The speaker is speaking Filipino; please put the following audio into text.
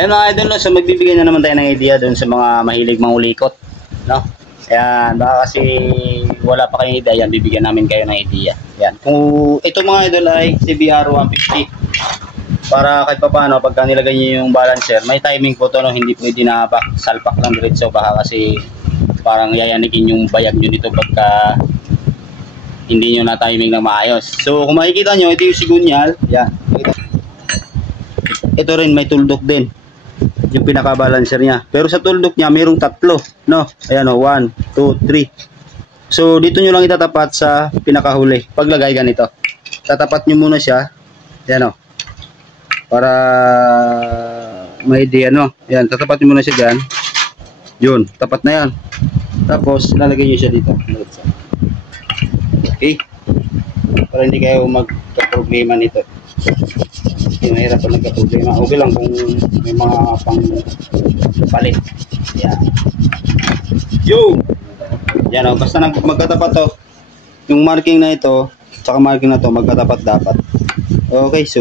Ayun mga idol, no? So magbibigay na naman tayo ng idea doon sa mga mahilig mangulikot, no? Ayan, baka kasi wala pa kayong idea, yan, bibigyan namin kayo ng idea. Yan. Kung ito mga idol ay CBR 150. Para kahit pa paano, pagka nilagay nyo yung balancer, may timing po to, no? Hindi pwede na salpak lang diretso, baka kasi parang yayanikin yung bayag nyo dito pagka hindi nyo na timing na maayos. So kung makikita nyo, ito yung sigunyal. Yan. Ito rin may tuldok din, yung pinaka-balancer niya. Pero sa tuldok niya, mayroong tatlo, no? Ayan o, 1, 2, 3. So dito nyo lang itatapat sa pinakahuli. Paglagay ganito, tatapat nyo muna siya. Ayan o, para may idea, no? Ayan, tatapat nyo muna siya dyan. Yun, tapat na yan. Tapos lalagay nyo siya dito. Okay, para hindi kayo magka-problema nito. Hindi mahirap pa nagka-problema. Okay lang kung may mga pang palit. Yan. Yo! Yan o, basta magkatapat to. Yung marking na ito, saka marking na to, magkatapat dapat. Okay, so